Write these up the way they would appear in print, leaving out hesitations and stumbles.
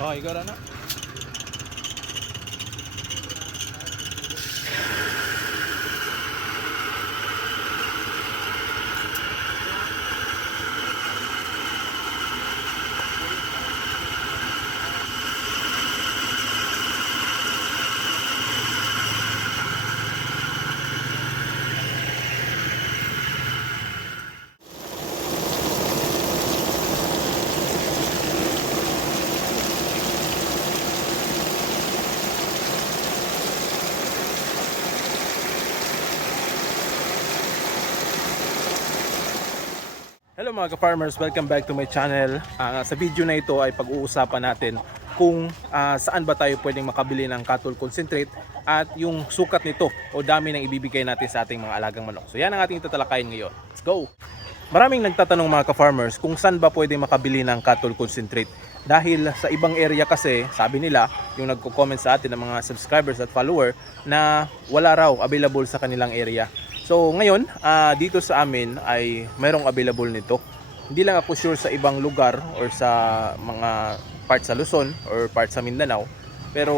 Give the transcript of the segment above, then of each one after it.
Oh, ikaw na. Hello mga ka-farmers, welcome back to my channel. Sa video na ito ay pag-uusapan natin kung saan ba tayo pwedeng makabili ng cattle concentrate at yung sukat nito o dami ng ibibigay natin sa ating mga alagang manok. So yan ang ating tatalakayin ngayon. Let's go! Maraming nagtatanong mga ka-farmers kung saan ba pwedeng makabili ng cattle concentrate. Dahil sa ibang area kasi, sabi nila, yung nagko-comment sa atin ng mga subscribers at follower na wala raw available sa kanilang area. So ngayon, dito sa amin ay mayroong available nito. Hindi lang ako sure sa ibang lugar or sa mga parts sa Luzon or parts sa Mindanao. Pero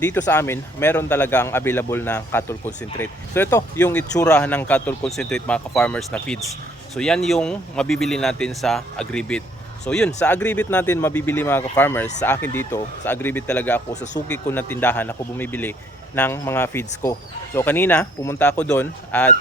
dito sa amin, meron talagang available na cattle concentrate. So ito, yung itsura ng cattle concentrate mga ka-farmers na feeds. So yan yung mabibili natin sa Agribit. So yun, sa Agribit natin mabibili mga ka-farmers. Sa akin dito, sa Agribit talaga ako, sa suki ko na tindahan ako bumibili ng mga feeds ko. So kanina pumunta ako doon at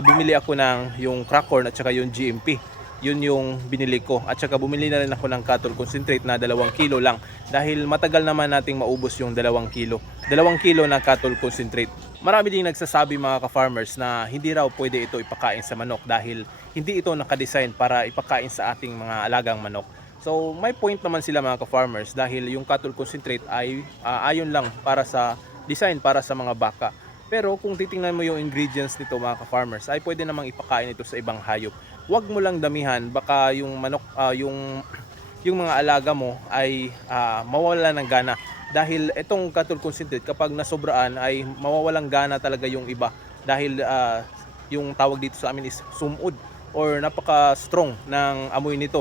bumili ako ng yung crack corn at saka yung GMP. Yun yung binili ko. At saka bumili na rin ako ng cattle concentrate na 2 kilo lang. Dahil matagal naman nating maubos yung 2 kilo. 2 kilo na cattle concentrate. Marami din nagsasabi mga ka-farmers na hindi raw pwede ito ipakain sa manok dahil hindi ito nakadesign para ipakain sa ating mga alagang manok. So may point naman sila mga ka-farmers dahil yung cattle concentrate ay ayon lang para sa design para sa mga baka. Pero kung titingnan mo yung ingredients nito mga ka-farmers ay pwede namang ipakain ito sa ibang hayop. Huwag mo lang damihan, baka yung manok yung mga alaga mo ay mawawala ng gana. Dahil itong cattle concentrate kapag nasobraan ay mawawalang gana talaga yung iba. Dahil yung tawag dito sa amin is sumud or napaka strong ng amoy nito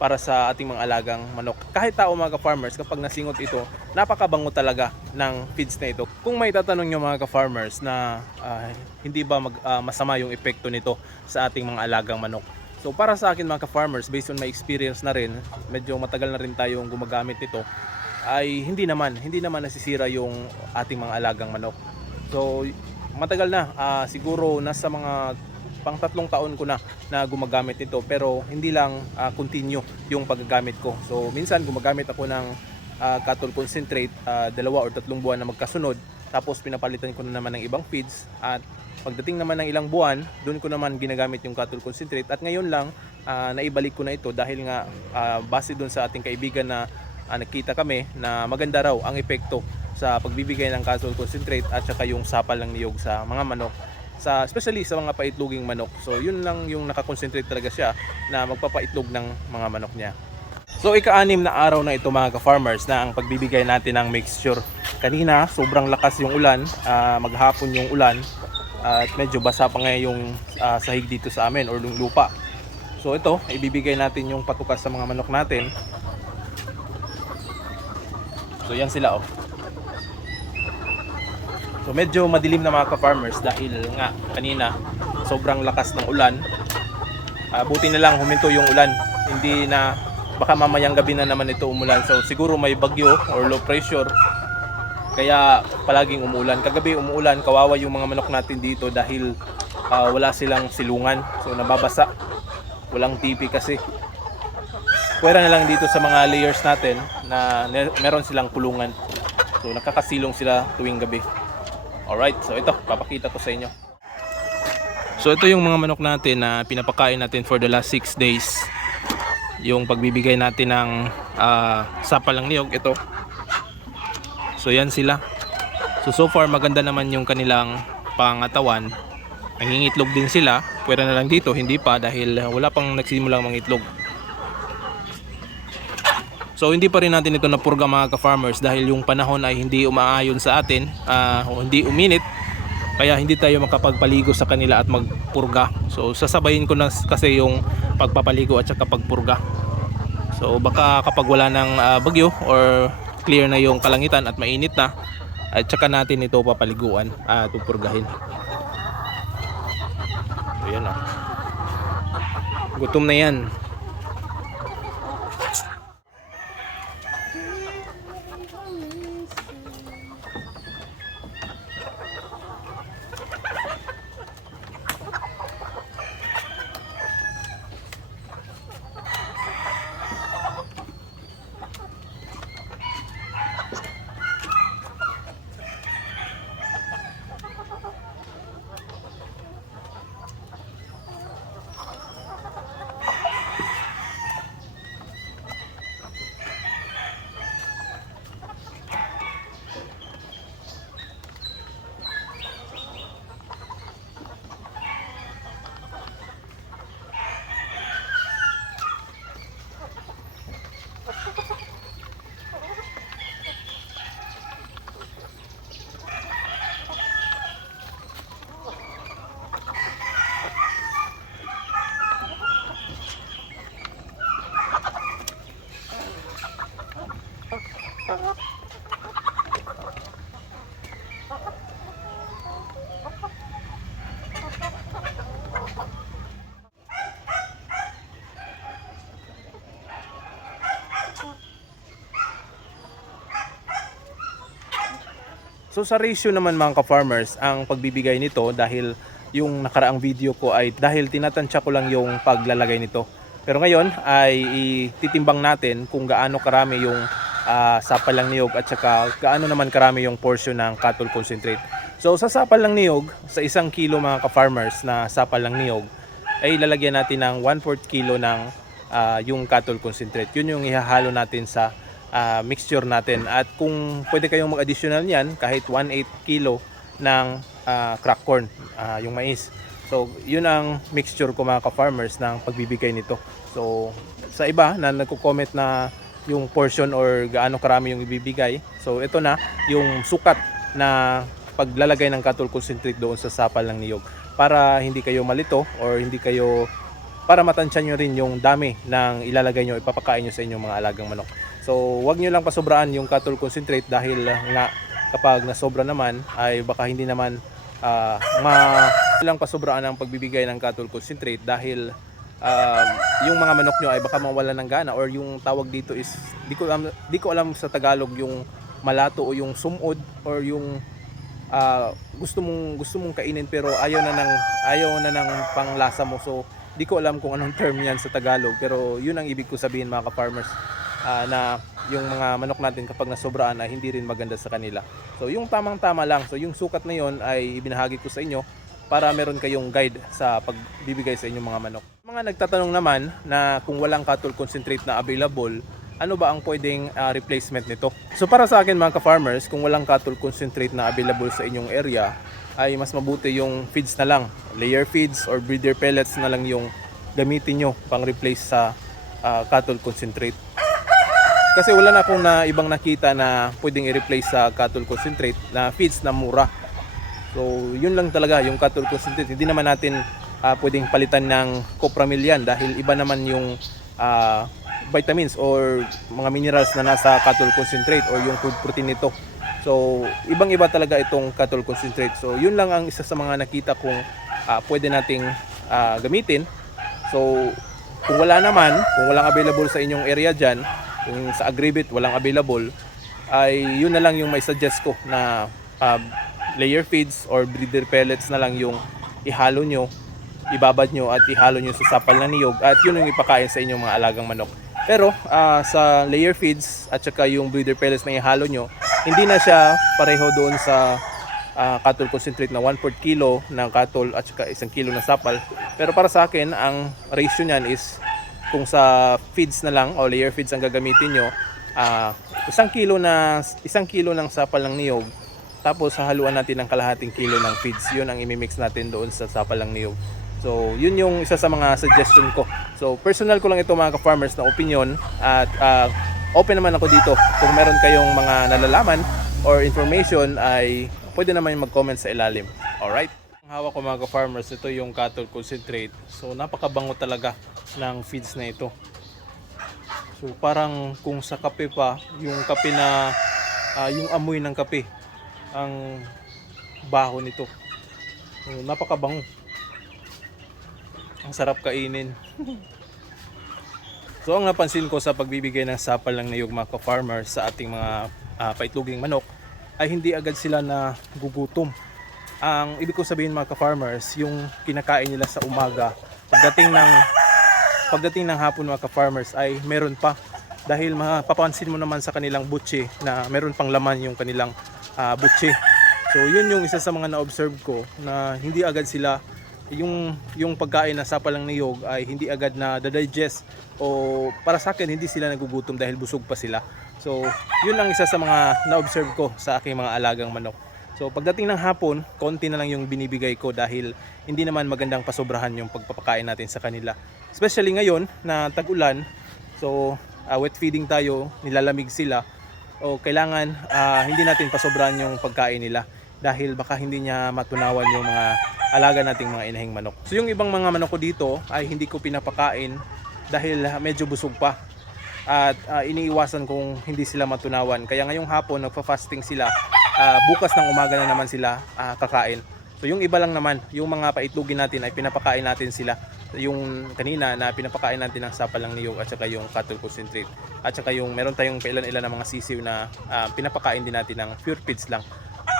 para sa ating mga alagang manok. Kahit tao mga ka-farmers, kapag nasingot ito, napakabango talaga ng feeds na ito. Kung may tatanong nyo mga ka-farmers na hindi ba masama yung epekto nito sa ating mga alagang manok. So para sa akin mga ka-farmers, based on my experience na rin, medyo matagal na rin tayong gumagamit nito, ay hindi naman nasisira yung ating mga alagang manok. So matagal na, siguro nasa mga pang 3 taon ko na gumagamit nito pero hindi lang continue yung paggagamit ko. So minsan gumagamit ako ng cattle concentrate 2 or 3 buwan na magkasunod, tapos pinapalitan ko na naman ng ibang feeds at pagdating naman ng ilang buwan, doon ko naman ginagamit yung cattle concentrate at ngayon lang naibalik ko na ito dahil nga base doon sa ating kaibigan na nakita kami na maganda raw ang epekto sa pagbibigay ng cattle concentrate at saka yung sapal ng niyog sa mga manok, especially sa mga paitloging manok. So yun lang yung nakakonsentrate talaga siya na magpapaitlog ng mga manok niya. So ika-6 na araw na ito mga ka-farmers na ang pagbibigay natin ng mixture. Kanina sobrang lakas yung ulan, maghapon yung ulan at medyo basa pa ngayon yung sahig dito sa amin or yung lupa. So ito, ibibigay natin yung patukas sa mga manok natin. So yan sila oh. So medyo madilim na mga ka-farmers dahil nga kanina sobrang lakas ng ulan. Buti na lang huminto yung ulan. Hindi na, baka mamayang gabi na naman ito umulan. So siguro may bagyo or low pressure kaya palaging umuulan. Kagabi umuulan, kawawa yung mga manok natin dito dahil wala silang silungan. So nababasa. Walang TV kasi. Pwera na lang dito sa mga layers natin na meron silang kulungan. So nakakasilong sila tuwing gabi. Alright, so ito, papakita ko sa inyo. So ito yung mga manok natin na pinapakain natin for the last 6 days. Yung pagbibigay natin ng sapal ng niyog, ito. So yan sila. So far maganda naman yung kanilang pangatawan. Nangingitlog din sila. Pwera na lang dito, hindi pa dahil wala pang nagsimulang mangitlog. So hindi pa rin natin ito napurga mga ka-farmers dahil yung panahon ay hindi umaayon sa atin, o hindi uminit, kaya hindi tayo makapagpaligo sa kanila at magpurga. So sasabayin ko na kasi yung pagpapaligo at saka pagpurga. So baka kapag wala ng bagyo or clear na yung kalangitan at mainit na, at saka natin ito papaliguan at pupurgahin. Ayan o. Gutom na yan. So sa ratio naman mga ka-farmers, ang pagbibigay nito, dahil yung nakaraang video ko ay dahil tinatansya ko lang yung paglalagay nito. Pero ngayon ay ititimbang natin kung gaano karami yung sapalang niyog at saka gaano naman karami yung portion ng cattle concentrate. So sa sapalang niyog, sa 1 kilo mga ka-farmers na sapalang niyog, ay lalagyan natin ng 1/4 kilo ng yung cattle concentrate. Yun yung ihahalo natin sa mixture natin, at kung pwede kayong mag-additional niyan kahit 1/8 kilo ng crack corn, yung mais. So yun ang mixture ko mga ka-farmers ng pagbibigay nito. So sa iba na nagko-comment na yung portion or gaano karami yung ibibigay, so ito na yung sukat na paglalagay ng cattle concentrate doon sa sapal ng niyog, para hindi kayo malito or hindi kayo, para matansya nyo rin yung dami ng ilalagay nyo, ipapakain nyo sa inyong mga alagang manok. So wag nyo lang pasobraan yung cattle concentrate, dahil nga kapag nasobra naman ay baka hindi naman lang pasobraan ang pagbibigay ng cattle concentrate, dahil yung mga manok nyo ay baka mawalan ng gana, or yung tawag dito is di ko alam sa Tagalog, yung malato o yung sumod, or yung gusto mong kainin pero ayaw na ng panglasa mo. So di ko alam kung anong term yan sa Tagalog, pero yun ang ibig ko sabihin mga ka-farmers, na yung mga manok natin kapag nasobraan ay hindi rin maganda sa kanila. So yung tamang-tama lang. So yung sukat na yon ay ibinahagi ko sa inyo para meron kayong guide sa pagbibigay sa inyong mga manok. Mga nagtatanong naman na kung walang cattle concentrate na available, ano ba ang pwedeng replacement nito? So para sa akin mga ka-farmers, kung walang cattle concentrate na available sa inyong area, ay mas mabuti yung feeds na lang. Layer feeds or breeder pellets na lang yung gamitin nyo pang replace sa cattle concentrate. Kasi wala na akong ibang nakita na pwedeng i-replace sa cattle concentrate na feeds na mura. So yun lang talaga yung cattle concentrate. Hindi naman natin pwedeng palitan ng copramil yan, dahil iba naman yung vitamins or mga minerals na nasa cattle concentrate or yung food protein nito. So ibang-iba talaga itong cattle concentrate. So yun lang ang isa sa mga nakita kung pwede nating gamitin. So kung walang available sa inyong area dyan, kung sa Agribit walang available, ay yun na lang yung may suggest ko na layer feeds or breeder pellets na lang yung ihalo nyo, ibabad nyo at ihalo nyo sa sapal ng niyog, at yun yung ipakain sa inyong mga alagang manok. Pero sa layer feeds at saka yung breeder pellets na ihalo nyo, hindi na siya pareho doon sa cattle concentrate na 1/4 kilo ng cattle at saka 1 kilo ng sapal. Pero para sa akin, ang ratio niyan is kung sa feeds na lang o layer feeds ang gagamitin nyo, 1 kilo ng sapal ng niyog, tapos hahaluan natin ng kalahating kilo ng feeds. Yun ang imimix natin doon sa sapal ng niyog. So yun yung isa sa mga suggestion ko. So personal ko lang ito mga ka-farmers na opinion, at open naman ako dito. Kung meron kayong mga nalalaman or information ay pwede naman mag-comment sa ilalim. Alright? Ang hawak ko mga ka-farmers, ito yung cattle concentrate. So napakabango talaga ng feeds na ito. So parang kung sa kape pa, yung kape na yung amoy ng kape ang baho nito. So, napakabango. Ang sarap kainin. So ang napansin ko sa pagbibigay ng sapal ng niyog mga ka-farmers sa ating mga paitloging manok ay hindi agad sila na gugutom. Ang ibig ko sabihin mga ka-farmers, yung kinakain nila sa umaga, pagdating ng hapon mga ka-farmers ay meron pa. Dahil mapapansin mo naman sa kanilang butche na meron pang laman yung kanilang butche. So yun yung isa sa mga na-observe ko na hindi agad sila yung pagkain na sapal ng niyog ay hindi agad na digest o para sa akin hindi sila nagugutom dahil busog pa sila. So yun ang isa sa mga na-observe ko sa aking mga alagang manok. So pagdating ng hapon, konti na lang yung binibigay ko dahil hindi naman magandang pasobrahan yung pagpapakain natin sa kanila. Especially ngayon na tag-ulan, so wet feeding tayo, nilalamig sila. O kailangan hindi natin pasobrahan yung pagkain nila dahil baka hindi niya matunawan yung mga alaga nating mga inahing manok. So yung ibang mga manok ko dito ay hindi ko pinapakain dahil medyo busog pa. At iniiwasan kung hindi sila matunawan. Kaya ngayong hapon nagfa-fasting sila. Bukas ng umaga na naman sila kakain. So yung iba lang naman, yung mga paitlogin natin ay pinapakain natin sila. Yung kanina na pinapakain natin ng sapal ng niyog at saka yung cattle concentrate. At saka yung meron tayong pailan-ilan ng mga sisiw na pinapakain din natin ng pure feeds lang.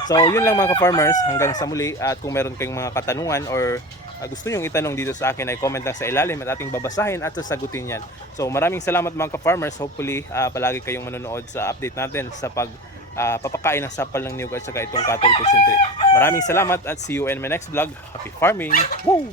So yun lang mga ka-farmers, hanggang sa muli. At kung meron kayong mga katanungan or gusto nyo itanong dito sa akin ay comment lang sa ilalim at ating babasahin at sasagutin yan. So maraming salamat mga ka-farmers. Hopefully palagi kayong manonood sa update natin sa papakain ng sapal ng niyog at saka itong cattle concentrate. Maraming salamat at see you in my next vlog. Happy farming! Woo!